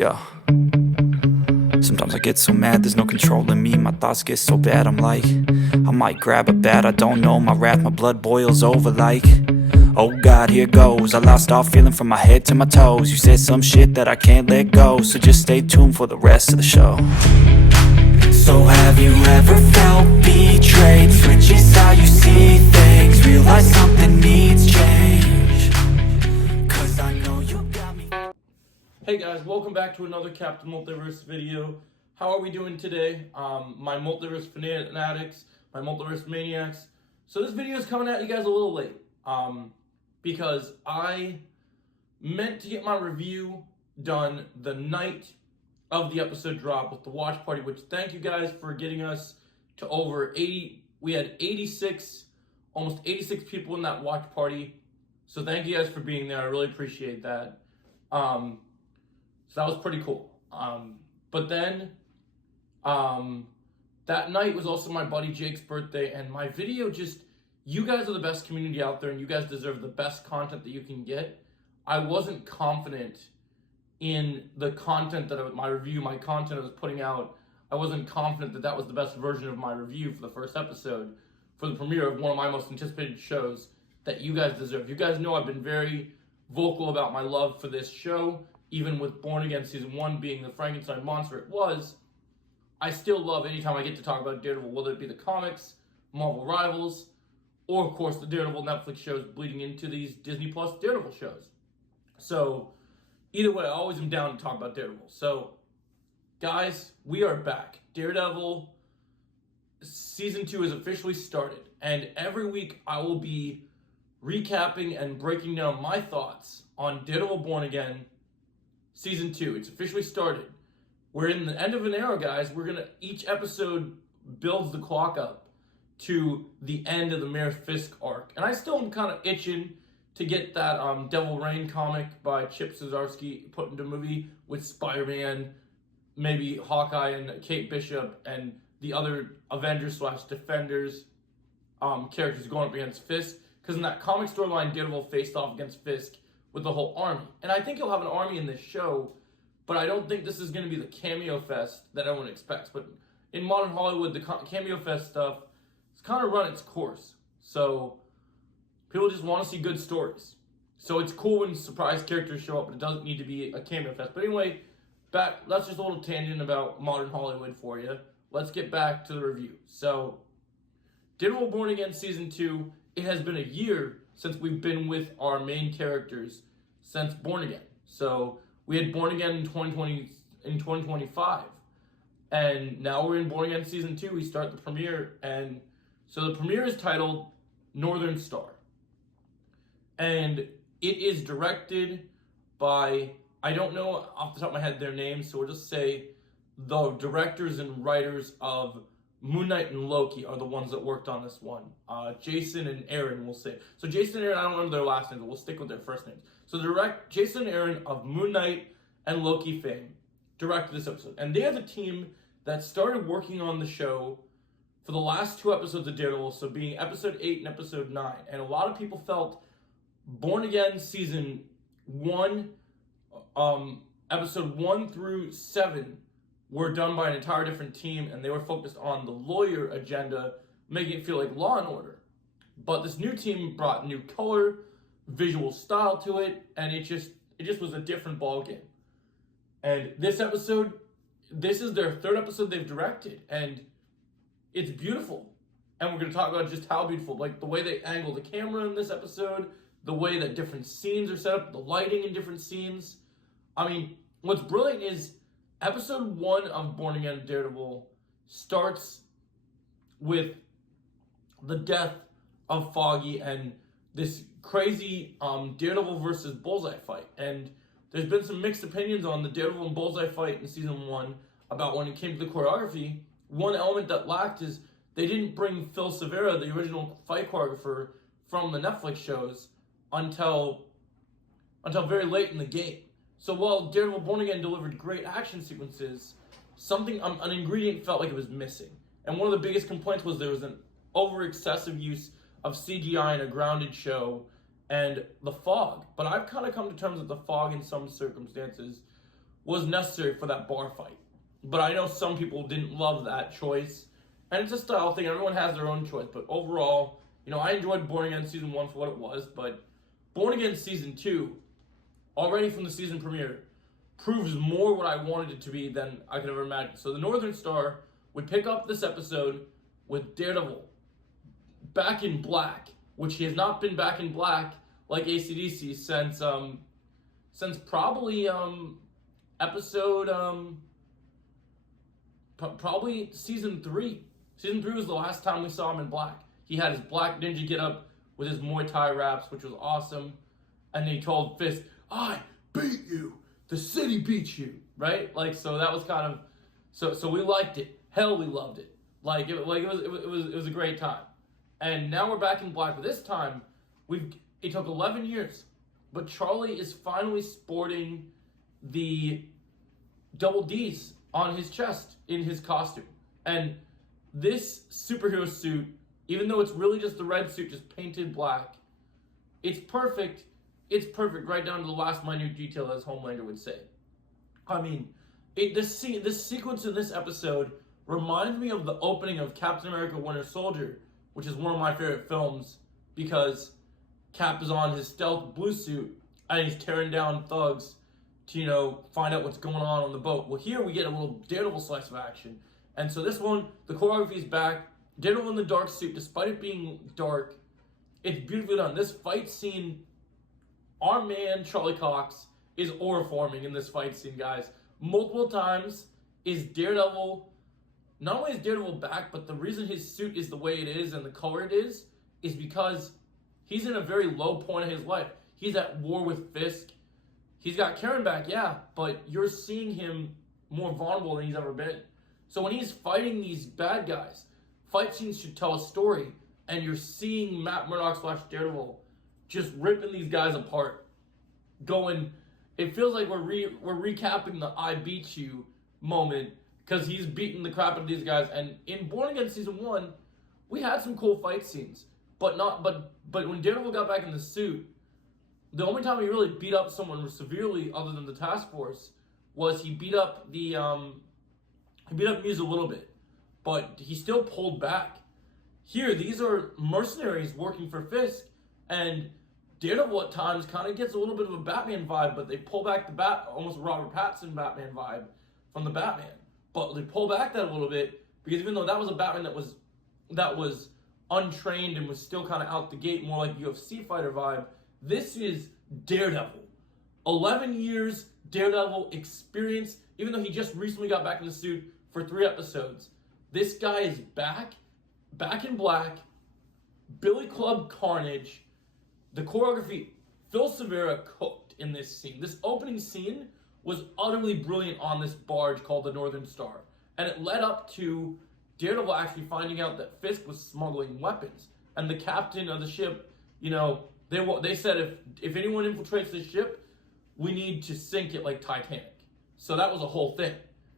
Yeah. Sometimes I get so mad, there's no controlling me. My thoughts get so bad, I'm like, I might grab a bat, I don't know. My wrath, my blood boils over like, oh God, here goes. I lost all feeling from my head to my toes. You said some shit that I can't let go, so just stay tuned for the rest of the show. So have you ever felt betrayed? Switches how you see things, realize something needs change, 'cause I know you got me. Hey guys, welcome back to another Captain Multiverse video. How are we doing today? My Multiverse fanatics, my Multiverse maniacs. So this video is coming at you guys a little late, because I meant to get my review done the night of the episode drop with the watch party, which thank you guys for getting us to over 80. We had 86, almost 86 people in that watch party. So thank you guys for being there. I really appreciate that. So that was pretty cool. But then, that night was also my buddy Jake's birthday, and my video you guys are the best community out there, and you guys deserve the best content that you can get. I wasn't confident in the content that my content I was putting out. I wasn't confident that that was the best version of my review for the first episode, for the premiere of one of my most anticipated shows that you guys deserve. You guys know I've been very vocal about my love for this show. Even with Born Again Season 1 being the Frankenstein monster it was, I still love anytime I get to talk about Daredevil, whether it be the comics, Marvel Rivals, or of course the Daredevil Netflix shows bleeding into these Disney Plus Daredevil shows. So either way, I always am down to talk about Daredevil. So guys, we are back. Daredevil Season 2 has officially started, and every week I will be recapping and breaking down my thoughts on Daredevil Born Again Season 2. It's officially started. We're in the end of an era, guys. Each episode builds the clock up to the end of the Mayor Fisk arc. And I still am kind of itching to get that Devil Rain comic by Chip Zdarsky put into a movie with Spider-Man, maybe Hawkeye and Kate Bishop, and the other Avengers/Defenders characters going up against Fisk. Because in that comic storyline, Daredevil faced off against Fisk with the whole army. And I think he'll have an army in this show, but I don't think this is going to be the cameo fest that everyone expects. But in modern Hollywood, the cameo fest stuff has kind of run its course. So people just want to see good stories. So it's cool when surprise characters show up, but it doesn't need to be a cameo fest. But anyway, that's just a little tangent about modern Hollywood for you. Let's get back to the review. So, Daredevil Born Again Season 2, it has been a year since we've been with our main characters since Born Again. So we had Born Again in 2025, and now we're in Born Again Season 2. We start the premiere, and so the premiere is titled Northern Star, and it is directed by, I don't know off the top of my head their names, so we'll just say the directors and writers of Moon Knight and Loki are the ones that worked on this one. Jason and Aaron, we'll say. So Jason and Aaron, I don't remember their last names, but we'll stick with their first names. So Jason and Aaron of Moon Knight and Loki fame directed this episode. And they are the team that started working on the show for the last two episodes of Daredevil, so being episode 8 and episode 9. And a lot of people felt Born Again Season 1, episode 1 through 7, were done by an entire different team, and they were focused on the lawyer agenda, making it feel like Law and Order. But this new team brought new color, visual style to it, and it just was a different ballgame. And this episode, this is their third episode they've directed, and it's beautiful. And we're going to talk about just how beautiful, like the way they angle the camera in this episode, the way that different scenes are set up, the lighting in different scenes. I mean, what's brilliant is Episode 1 of Born Again Daredevil starts with the death of Foggy and this crazy Daredevil versus Bullseye fight. And there's been some mixed opinions on the Daredevil and Bullseye fight in Season 1 about when it came to the choreography. One element that lacked is they didn't bring Phil Severa, the original fight choreographer from the Netflix shows, until very late in the game. So while Daredevil Born Again delivered great action sequences, an ingredient felt like it was missing. And one of the biggest complaints was there was an over-excessive use of CGI in a grounded show and the fog. But I've kind of come to terms with the fog in some circumstances was necessary for that bar fight. But I know some people didn't love that choice. And it's a style thing. Everyone has their own choice. But overall, I enjoyed Born Again Season 1 for what it was. But Born Again Season 2, already from the season premiere, proves more what I wanted it to be than I could ever imagine. So the Northern Star would pick up this episode with Daredevil back in black, which he has not been back in black like AC/DC since probably episode probably season 3. Season 3 was the last time we saw him in black. He had his black ninja get up with his Muay Thai raps, which was awesome. And he told Fisk, "I beat you. The city beat you." Right? So that was kind of so we liked it. Hell, we loved it. It was a great time. And now we're back in black. But this time, it took 11 years. But Charlie is finally sporting the double D's on his chest in his costume. And this superhero suit, even though it's really just the red suit just painted black, it's perfect. It's perfect right down to the last minute detail, as Homelander would say. I mean, this sequence in this episode reminds me of the opening of Captain America Winter Soldier, which is one of my favorite films because Cap is on his stealth blue suit and he's tearing down thugs to, find out what's going on the boat. Well, here we get a little Daredevil slice of action. And so this one, the choreography is back. Daredevil in the dark suit, despite it being dark, it's beautifully done. This fight scene, our man Charlie Cox is aura-forming in this fight scene, guys. Multiple times is Daredevil, not only is Daredevil back, but the reason his suit is the way it is and the color it is because he's in a very low point of his life. He's at war with Fisk. He's got Karen back, yeah, but you're seeing him more vulnerable than he's ever been. So when he's fighting these bad guys, fight scenes should tell a story, and you're seeing Matt Murdock / Daredevil just ripping these guys apart. It feels like we're recapping the "I beat you" moment because he's beating the crap out of these guys. And in Born Again Season 1, we had some cool fight scenes, but when Daredevil got back in the suit, the only time he really beat up someone severely, other than the task force, was he beat up Muse a little bit, but he still pulled back. Here, these are mercenaries working for Fisk, and Daredevil at times kind of gets a little bit of a Batman vibe, but they pull back almost Robert Pattinson Batman vibe from the Batman. But they pull back that a little bit because even though that was a Batman that was untrained and was still kind of out the gate, more like UFC fighter vibe, this is Daredevil. 11 years Daredevil experience, even though he just recently got back in the suit for 3 episodes. This guy is back in black, Billy Club carnage. The choreography, Phil Severa cooked in this scene. This opening scene was utterly brilliant on this barge called the Northern Star. And it led up to Daredevil actually finding out that Fisk was smuggling weapons. And the captain of the ship, they said if anyone infiltrates this ship, we need to sink it like Titanic. So that was a whole thing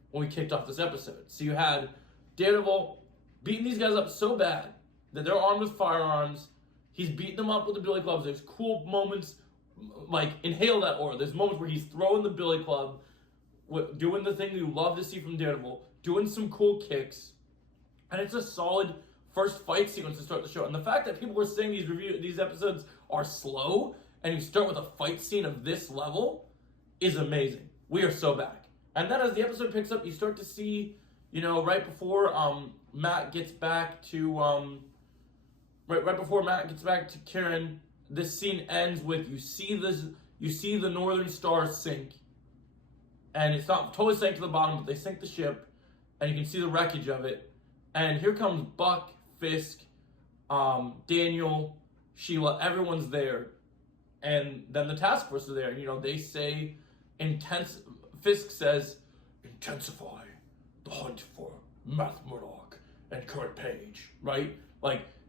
when we kicked off this episode. So you had Daredevil beating these guys up so bad that they're armed with firearms. He's beating them up with the billy clubs. There's cool moments, like inhale that aura. There's moments where he's throwing the billy club, doing the thing you love to see from Daredevil, doing some cool kicks, and it's a solid first fight sequence to start the show. And the fact that people were saying these episodes are slow, and you start with a fight scene of this level, is amazing. We are so back. And then as the episode picks up, you start to see, right before Matt gets back to right before Matt gets back to Karen, this scene ends with you see the Northern Star sink, and it's not totally sank to the bottom, but they sink the ship, and you can see the wreckage of it. And here comes Buck, Fisk, Daniel, Sheila, everyone's there, and then the task force is there. They say Fisk says, intensify the hunt for Matt Murdock and Kurt Page, right?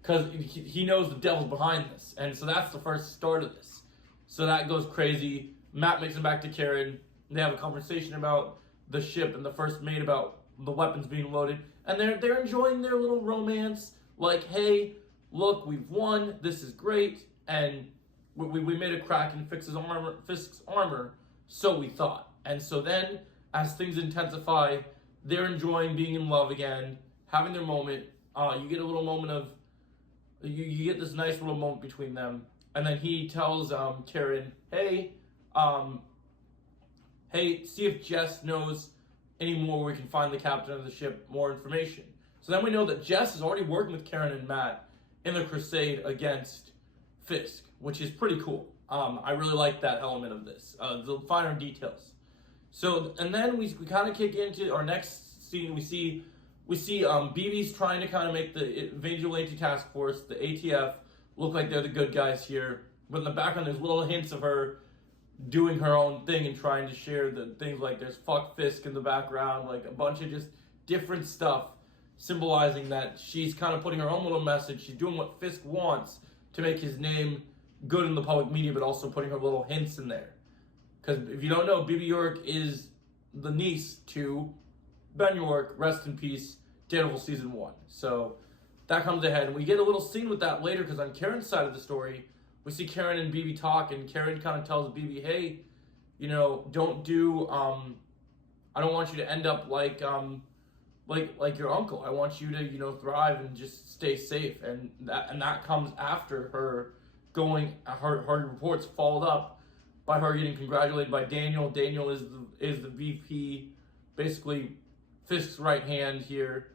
Because he knows the devil's behind this. And so that's the first start of this. So that goes crazy. Matt makes it back to Karen. They have a conversation about the ship and the first mate about the weapons being loaded. And they're enjoying their little romance. Like, hey, look, we've won. This is great. And we made a crack in Fisk's armor. So we thought. And so then, as things intensify, they're enjoying being in love again, having their moment. You get a little moment of, you get this nice little moment between them. And then he tells Karen, hey, see if Jess knows any more where we can find the captain of the ship, more information. So then we know that Jess is already working with Karen and Matt in the crusade against Fisk, which is pretty cool. I really like that element of this, the finer details. So, and then we kind of kick into our next scene. We see BB's trying to kind of make the Vigilante Task Force, the ATF, look like they're the good guys here. But in the background, there's little hints of her doing her own thing and trying to share the things, like there's fuck Fisk in the background, like a bunch of just different stuff symbolizing that she's kind of putting her own little message. She's doing what Fisk wants to make his name good in the public media, but also putting her little hints in there. Because if you don't know, Bibi York is the niece to Ben York, rest in peace, Daredevil Season 1. So that comes ahead. And we get a little scene with that later, because on Karen's side of the story, we see Karen and Bibi talk, and Karen kind of tells Bibi, hey, you know, don't do, I don't want you to end up like your uncle. I want you to, you know, thrive and just stay safe. And that comes after her going, her reports followed up by her getting congratulated by Daniel. Daniel is the VP, basically Fisk's right hand here.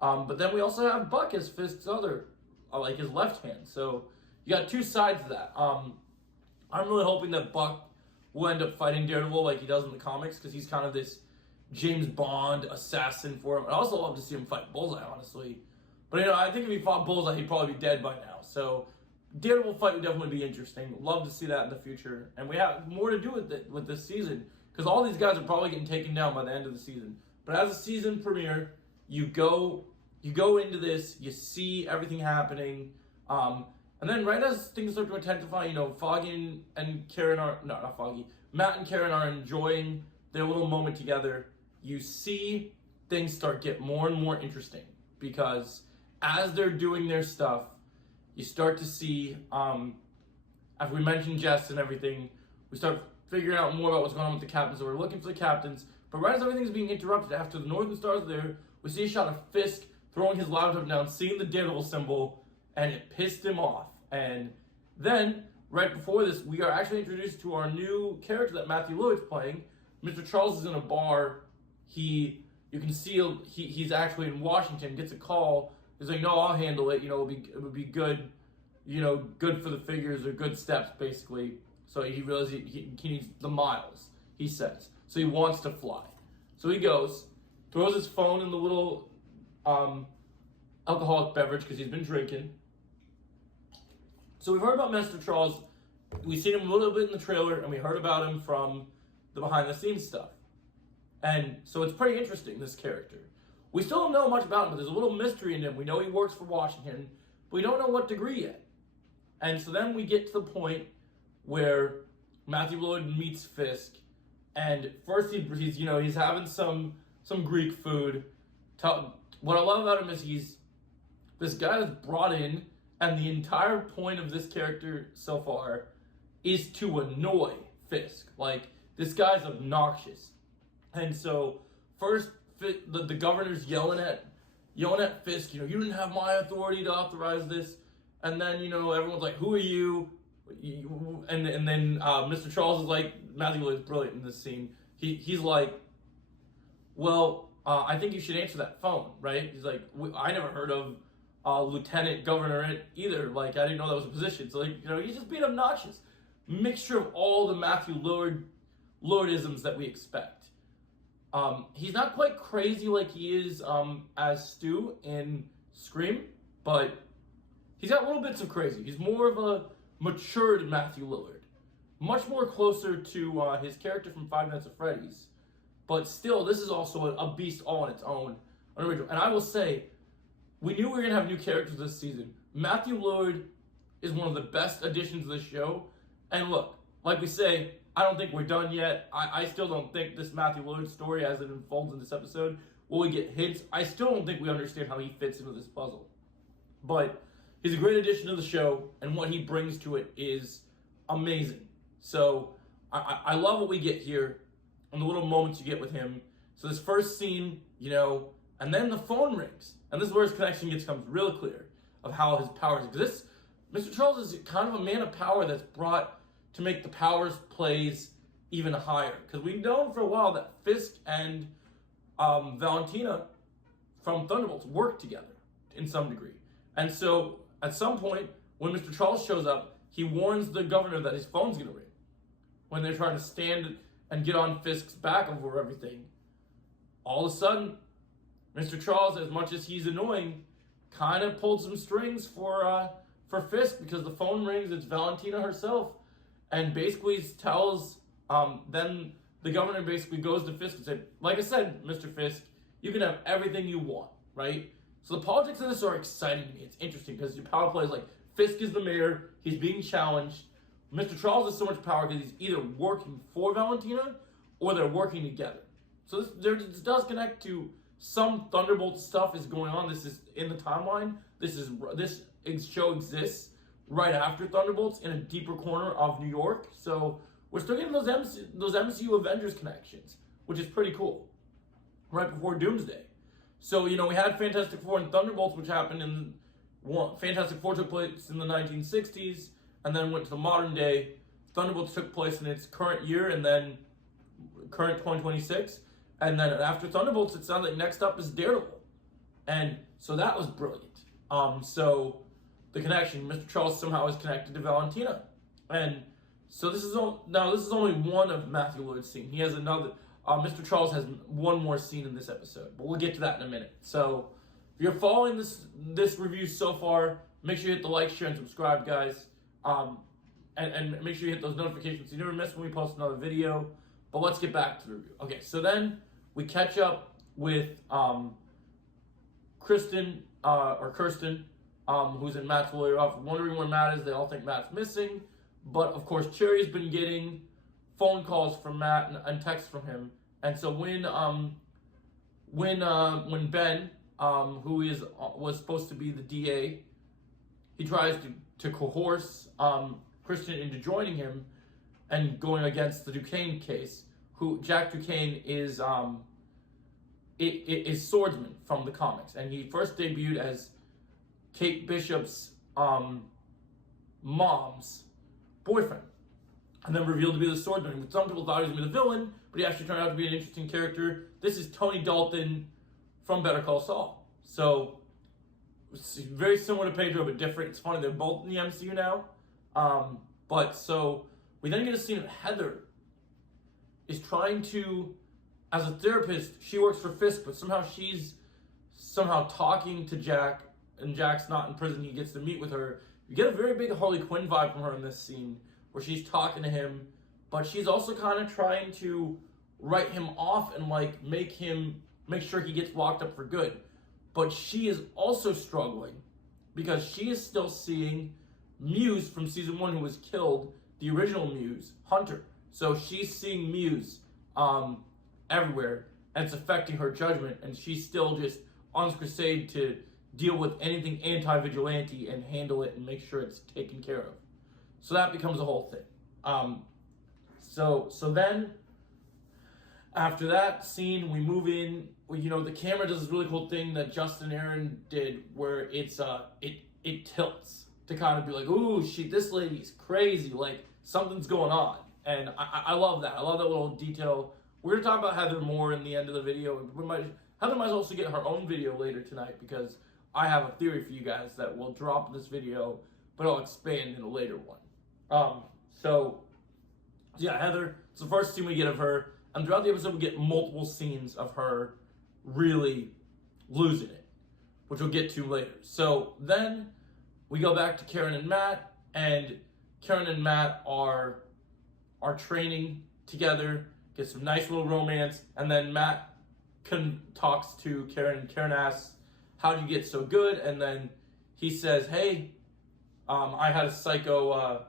But then we also have Buck as Fisk's other, like his left hand. So you got two sides to that. I'm really hoping that Buck will end up fighting Daredevil like he does in the comics, because he's kind of this James Bond assassin for him. I'd also love to see him fight Bullseye, honestly. But, you know, I think if he fought Bullseye, he'd probably be dead by now. So Daredevil fight would definitely be interesting. Love to see that in the future. And we have more to do with this season, because all these guys are probably getting taken down by the end of the season. But as a season premiere, you go into this, you see everything happening, and then right as things start to intensify, you know, Foggy and Karen are, no, not Foggy, Matt and Karen are enjoying their little moment together. You see things start get more and more interesting, because as they're doing their stuff, you start to see, after we mentioned Jess and everything, we start figuring out more about what's going on with the captains. So we're looking for the captains, but right as everything's being interrupted, after the Northern Stars are there, we see a shot of Fisk throwing his laptop down, seeing the Daredevil symbol, and it pissed him off. And then, right before this, we are actually introduced to our new character that Matthew Lillard's playing. Mr. Charles is in a bar. You can see he's actually in Washington, gets a call. He's like, no, I'll handle it. You know, it would be good, you know, good for the figures, or good steps, basically. So he realizes he needs the miles, he says. So he wants to fly. So he goes, throws his phone in the little alcoholic beverage, because he's been drinking. So we've heard about Mr. Charles. We've seen him a little bit in the trailer, and we heard about him from the behind-the-scenes stuff. And so it's pretty interesting, this character. We still don't know much about him, but there's a little mystery in him. We know he works for Washington, but we don't know what degree yet. And so then we get to the point where Matthew Lillard meets Fisk, and first he's having some Greek food. What I love about him is this guy is brought in, and the entire point of this character so far is to annoy Fisk. Like, this guy's obnoxious. And so first the governor's yelling at Fisk, you know, you didn't have my authority to authorize this. And then, you know, everyone's like, who are you? And then Mr. Charles is like, Matthew Lillard's brilliant in this scene. He's like, well, I think you should answer that phone, right? He's like, I never heard of lieutenant governor either. Like, I didn't know that was a position. So, like, you know, he's just being obnoxious. Mixture of all the Matthew Lillardisms that we expect. He's not quite crazy like he is as Stu in Scream, but he's got little bits of crazy. He's more of a matured Matthew Lillard. Much more closer to his character from Five Nights at Freddy's. But still, this is also a beast all on its own. Unoriginal. And I will say, we knew we were going to have new characters this season. Matthew Lillard is one of the best additions to the show. And look, like we say, I don't think we're done yet. I still don't think this Matthew Lillard story, as it unfolds in this episode, will we get hints. I still don't think we understand how he fits into this puzzle. But he's a great addition to the show, and what he brings to it is amazing. So I love what we get here. and the little moments you get with him. So this first scene, you know, and then the phone rings. And this is where his connection becomes real clear of how his powers exist. Mr. Charles is kind of a man of power that's brought to make the powers plays even higher. Because we've known for a while that Fisk and Valentina from Thunderbolts work together in some degree. And so at some point, when Mr. Charles shows up, he warns the governor that his phone's going to ring. When they're trying to stand and get on Fisk's back over everything, all of a sudden, Mr. Charles, as much as he's annoying, kind of pulled some strings for Fisk, because the phone rings, it's Valentina herself, and basically tells, then the governor basically goes to Fisk and said, like I said, Mr. Fisk, you can have everything you want, right? So the politics of this are exciting to me. It's interesting because your power play is like, Fisk is the mayor, he's being challenged. Mr. Charles has so much power because he's either working for Valentina or they're working together. So this does connect to some Thunderbolt stuff is going on. This is in the timeline. This show exists right after Thunderbolts in a deeper corner of New York. So we're still getting those MCU Avengers connections, which is pretty cool. Right before Doomsday. So, you know, we had Fantastic Four and Thunderbolts, which happened in Fantastic Four took place in the 1960s, and then went to the modern day. Thunderbolts took place in its current year, and then current 2026. And then after Thunderbolts, it sounds like next up is Daredevil. And so that was brilliant. So the connection, Mr. Charles somehow is connected to Valentina. And so this is only one of Matthew Lillard's scenes. He has another, Mr. Charles has one more scene in this episode, but we'll get to that in a minute. So if you're following this review so far, make sure you hit the like, share, and subscribe, guys. And make sure you hit those notifications so you never miss when we post another video. But let's get back to the review. Okay, so then we catch up with Kirsten, who's in Matt's lawyer office, wondering where Matt is. They all think Matt's missing. But, of course, Cherry's been getting phone calls from Matt and texts from him. And so when Ben, who was supposed to be the DA, he tries to coerce Kristen into joining him and going against the Duquesne case, who Jack Duquesne is Swordsman from the comics, and he first debuted as Kate Bishop's mom's boyfriend, and then revealed to be the Swordsman. Some people thought he was going to be the villain, but he actually turned out to be an interesting character. This is Tony Dalton from Better Call Saul. So it's very similar to Pedro, but different. It's funny, they're both in the MCU now. But so we then get a scene of Heather is trying to, as a therapist, she works for Fisk, but she's talking to Jack, and Jack's not in prison. He gets to meet with her. You get a very big Harley Quinn vibe from her in this scene, where she's talking to him, but she's also kind of trying to write him off and like make sure he gets locked up for good. But she is also struggling because she is still seeing Muse from season 1, who was killed, the original Muse, Hunter. So she's seeing Muse everywhere, and it's affecting her judgment, and she's still just on this crusade to deal with anything anti-vigilante and handle it and make sure it's taken care of. So that becomes a whole thing. So then, after that scene, we move in. You know, the camera does this really cool thing that Justin Aaron did, where it tilts to kind of be like, ooh, this lady's crazy, like something's going on, and I love that. I love that little detail. We're gonna talk about Heather more in the end of the video. Heather might also get her own video later tonight, because I have a theory for you guys that will drop in this video, but I'll expand in a later one. So yeah, Heather, it's the first scene we get of her, and throughout the episode we get multiple scenes of her really losing it, which we'll get to later. So then we go back to Karen and Matt, and Karen and Matt are training together, get some nice little romance, and then Matt talks to Karen, and Karen asks, how do you get so good? And then he says, hey, I had a psycho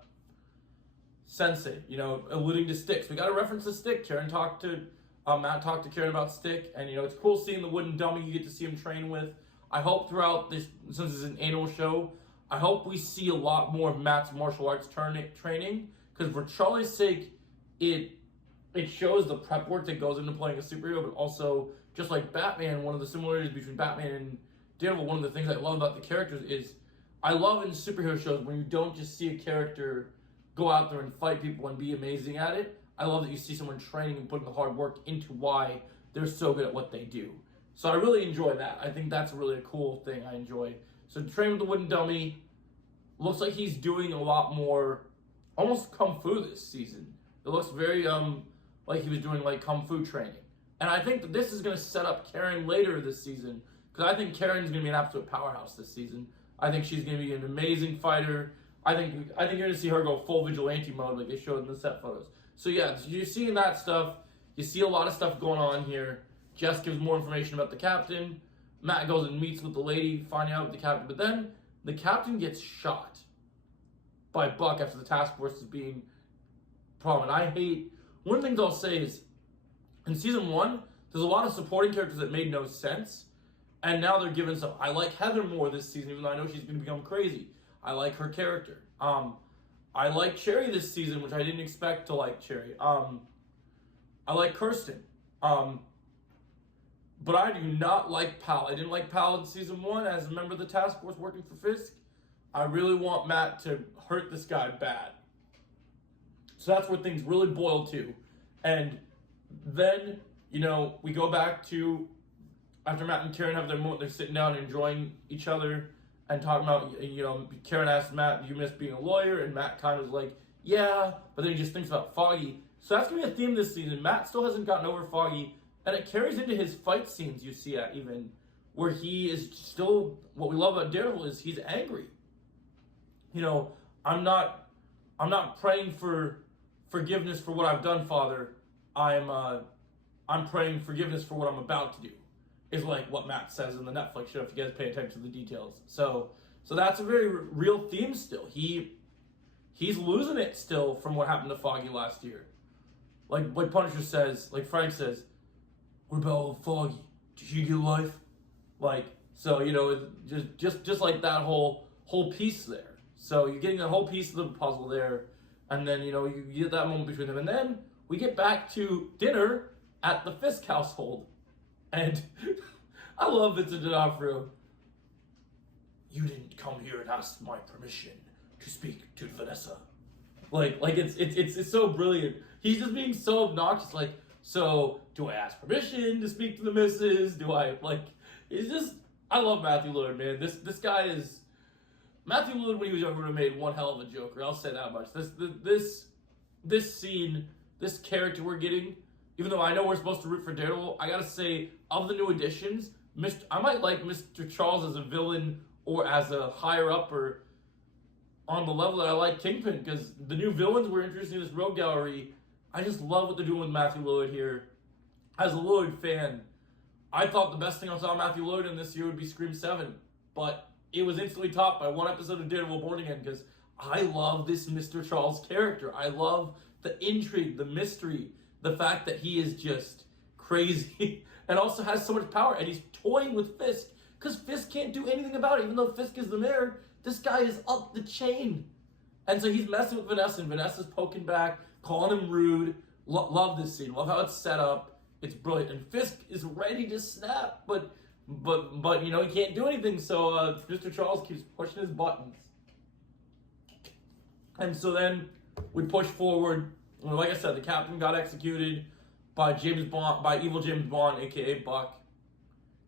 sensei, alluding to Stick. So we got to reference the Stick. Matt talked to Karen about Stick, and it's cool seeing the wooden dummy you get to see him train with. I hope throughout this, since it's an annual show, I hope we see a lot more of Matt's martial arts training, because for Charlie's sake, it it shows the prep work that goes into playing a superhero, but also, just like Batman, one of the similarities between Batman and Daredevil, one of the things I love about the characters is, I love in superhero shows when you don't just see a character go out there and fight people and be amazing at it. I love that you see someone training and putting the hard work into why they're so good at what they do. So I really enjoy that. I think that's really a cool thing I enjoy. So Train with the Wooden Dummy, looks like he's doing a lot more, almost kung fu this season. It looks very like he was doing like kung fu training. And I think that this is going to set up Karen later this season, because I think Karen's going to be an absolute powerhouse this season. I think she's going to be an amazing fighter. I think you're going to see her go full vigilante mode like they showed in the set photos. So yeah, you're seeing that stuff. You see a lot of stuff going on here. Jess gives more information about the captain. Matt goes and meets with the lady, finding out about the captain. But then the captain gets shot by Buck after the task force is being prominent. I hate, one of the things I'll say is, in season 1, there's a lot of supporting characters that made no sense. And now they're given some. I like Heather more this season, even though I know she's going to become crazy. I like her character. I like Cherry this season, which I didn't expect to like Cherry. I like Kirsten. But I do not like Pal. I didn't like Pal in season 1 as a member of the task force working for Fisk. I really want Matt to hurt this guy bad. So that's where things really boil to. And then, we go back to after Matt and Karen have their moment, they're sitting down and enjoying each other and talking about, Karen asks Matt, do you miss being a lawyer? And Matt kind of is like, yeah, but then he just thinks about Foggy. So that's going to be a theme this season. Matt still hasn't gotten over Foggy, and it carries into his fight scenes you see at even, where he is still, what we love about Daredevil is he's angry. I'm not praying for forgiveness for what I've done, Father. I'm praying forgiveness for what I'm about to do, is like what Matt says in the Netflix show, if you guys pay attention to the details. So that's a very real theme still. He's losing it still from what happened to Foggy last year. Like Punisher says, like Frank says, what about old Foggy? Did he get life? Just like that whole piece there. So you're getting that whole piece of the puzzle there, and then, you get that moment between them, and then we get back to dinner at the Fisk household. And I love Vincent D'Onofrio. You didn't come here and ask my permission to speak to Vanessa. It's so brilliant. He's just being so obnoxious. So do I ask permission to speak to the missus? It's just, I love Matthew Lillard, man. This guy is, Matthew Lillard when he was younger would have made one hell of a Joker. I'll say that much. This scene, this character we're getting, even though I know we're supposed to root for Daredevil, I gotta say, of the new additions, I might like Mr. Charles as a villain or as a higher up or on the level that I like Kingpin, because the new villains we're introducing in this rogue gallery, I just love what they're doing with Matthew Lillard here. As a Lillard fan, I thought the best thing I saw Matthew Lillard in this year would be Scream 7, but it was instantly topped by one episode of Daredevil Born Again, because I love this Mr. Charles character. I love the intrigue, the mystery, the fact that he is just crazy and also has so much power, and he's toying with Fisk, because Fisk can't do anything about it. Even though Fisk is the mayor, this guy is up the chain. And so he's messing with Vanessa, and Vanessa's poking back, calling him rude. Love this scene. Love how it's set up. It's brilliant. And Fisk is ready to snap, but he can't do anything, so Mr. Charles keeps pushing his buttons. And so then we push forward. Like I said, the captain got executed by evil James Bond, aka Buck.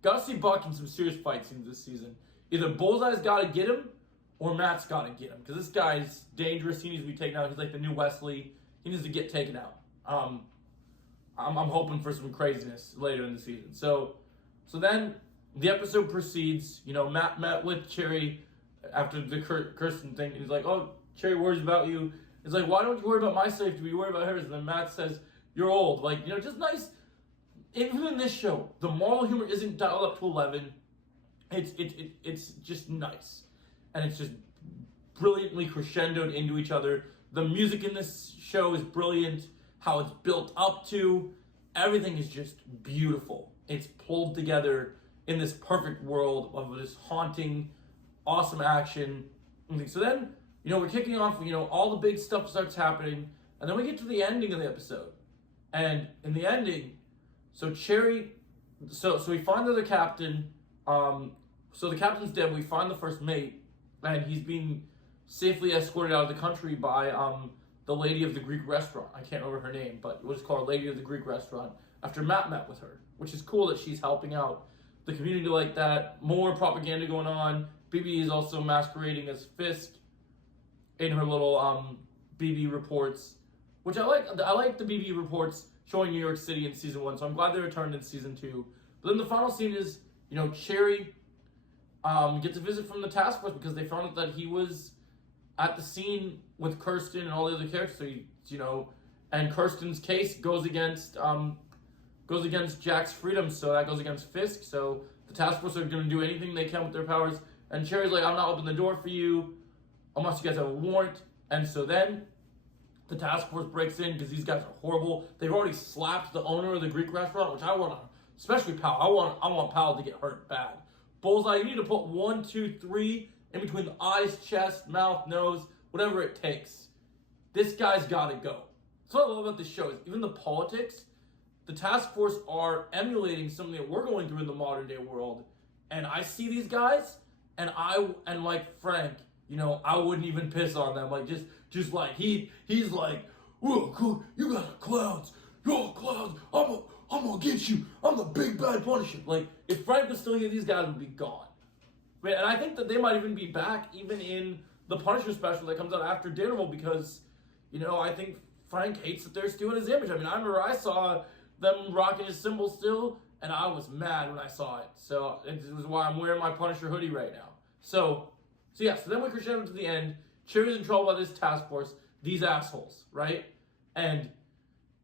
Gotta see Buck in some serious fight scenes this season. Either Bullseye's gotta get him, or Matt's gotta get him. Because this guy's dangerous. He needs to be taken out. He's like the new Wesley. He needs to get taken out. I'm hoping for some craziness later in the season. So then the episode proceeds. Matt met with Cherry after the Kirsten thing. And he's like, oh, Cherry worries about you. He's like, why don't you worry about my safety? You worry about hers. And then Matt says, you're old. Just nice. Even in this show, the moral humor isn't dialed up to 11. It's just nice. And it's just brilliantly crescendoed into each other. The music in this show is brilliant. How it's built up to. Everything is just beautiful. It's pulled together in this perfect world of this haunting, awesome action. So then, we're kicking off, all the big stuff starts happening. And then we get to the ending of the episode. And in the ending, so Cherry, so we find the captain. So the captain's dead. We find the first mate, and he's being safely escorted out of the country by the lady of the Greek restaurant. I can't remember her name, but we'll just call her Lady of the Greek restaurant after Matt met with her, which is cool that she's helping out the community like that. More propaganda going on. BB is also masquerading as Fisk in her little BB reports, which I like. I like the BB reports showing New York City in season 1, so I'm glad they returned in season 2. But then the final scene is, Cherry gets a visit from the task force because they found out that he was at the scene with Kirsten and all the other characters. So, and Kirsten's case goes against Jack's freedom, so that goes against Fisk. So the task force are going to do anything they can with their powers. And Cherry's like, I'm not opening the door for you unless you guys have a warrant. And so then the task force breaks in because these guys are horrible. They've already slapped the owner of the Greek restaurant, which I want to, especially Pal. I want Pal to get hurt bad. Bullseye, you need to put 1, 2, 3 in between the eyes, chest, mouth, nose, whatever it takes. This guy's got to go. That's what I love about this show is even the politics, the task force are emulating something that we're going through in the modern day world. And I see these guys, and like Frank, I wouldn't even piss on them. Like just like he's like, whoa, cool, you guys are clowns. You're clowns. I'm gonna get you. I'm the big bad Punisher. Like if Frank was still here, these guys would be gone. And I think that they might even be back even in the Punisher special that comes out after Daredevil because, I think Frank hates that they're stealing his image. I mean, I remember I saw them rocking his symbol still, and I was mad when I saw it. So it was why I'm wearing my Punisher hoodie right now. So then we crescendo to the end. Cherry's in trouble by this task force, these assholes, right? And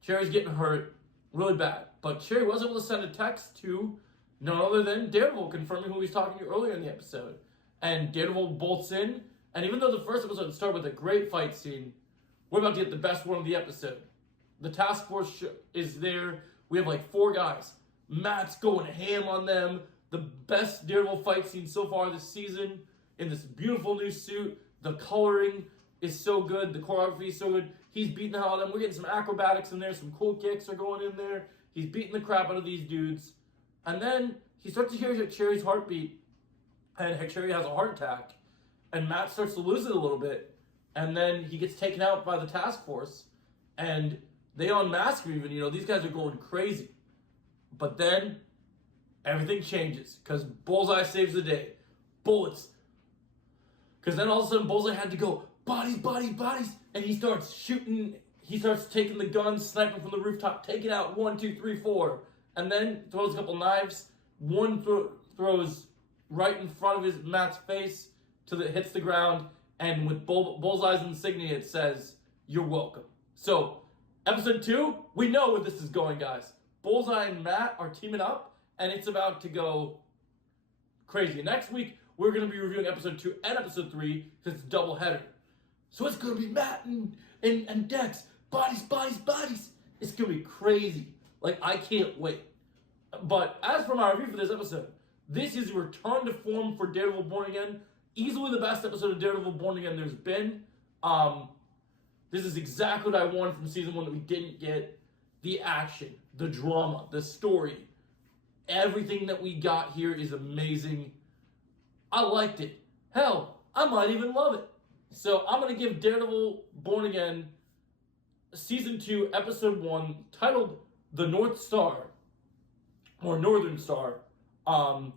Cherry's getting hurt really bad. But Cherry was able to send a text to none other than Daredevil, confirming who he's talking to earlier in the episode. And Daredevil bolts in, and even though the first episode started with a great fight scene, we're about to get the best one of the episode. The task force is there. We have like 4 guys. Matt's going ham on them. The best Daredevil fight scene so far this season in this beautiful new suit. The coloring is so good. The choreography is so good. He's beating the hell out of them. We're getting some acrobatics in there. Some cool kicks are going in there. He's beating the crap out of these dudes. And then he starts to hear Cherry's heartbeat. And Cherry has a heart attack. And Matt starts to lose it a little bit. And then he gets taken out by the task force. And they unmask him even. These guys are going crazy. But then everything changes. Because Bullseye saves the day. Bullets. Because then all of a sudden Bullseye had to go, bodies, bodies, bodies. And he starts shooting. He starts taking the gun, sniping from the rooftop, taking out 1, 2, 3, 4. And then throws a couple knives. One throws right in front of Matt's face till it hits the ground. And with Bullseye's insignia, it says, "You're welcome." So, episode 2, we know where this is going, guys. Bullseye and Matt are teaming up, and it's about to go crazy. Next week, we're going to be reviewing episode 2 and episode 3 because it's a double header. So it's going to be Matt and Dex. Bodies, bodies, bodies. It's going to be crazy. Like, I can't wait. But as for my review for this episode, this is a return to form for Daredevil Born Again. Easily the best episode of Daredevil Born Again there's been. This is exactly what I wanted from season 1 that we didn't get. The action, the drama, the story. Everything that we got here is amazing. I liked it. Hell, I might even love it. So I'm going to give Daredevil Born Again season 2, episode 1, titled The North Star, or Northern Star. I'm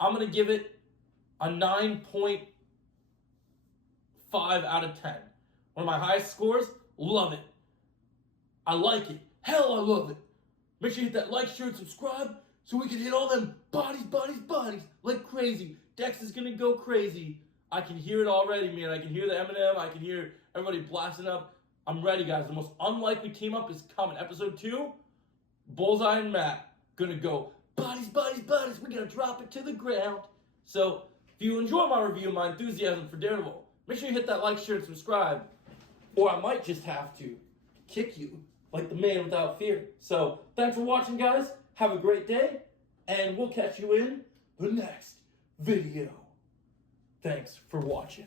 going to give it a 9.5 out of 10. One of my highest scores. Love it. I like it. Hell, I love it. Make sure you hit that like, share, and subscribe so we can hit all them bodies, bodies, bodies like crazy. Dex is going to go crazy. I can hear it already, man. I can hear the Eminem. I can hear everybody blasting up. I'm ready, guys. The most unlikely team up is coming. Episode 2, Bullseye and Matt. Gonna go bodies, bodies, bodies. We're gonna drop it to the ground. So, if you enjoy my review, my enthusiasm for Daredevil, make sure you hit that like, share, and subscribe. Or I might just have to kick you like the man without fear. So, thanks for watching, guys. Have a great day. And we'll catch you in the next video. Thanks for watching.